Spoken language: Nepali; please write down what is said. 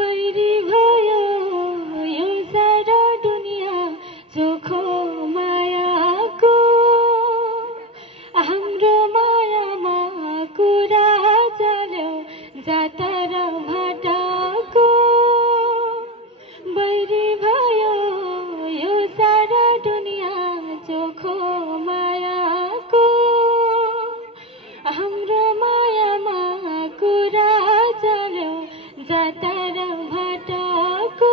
बैरी भयो यो सारा दुनिया चोखो मायाको हाम्रो मायामा कुरा चल्यो जातर भाटाको बैरी भयो यो सारा दुनिया चोखो मायाको हाम्रो मायामा कुरा चल्यो जातर भाटाको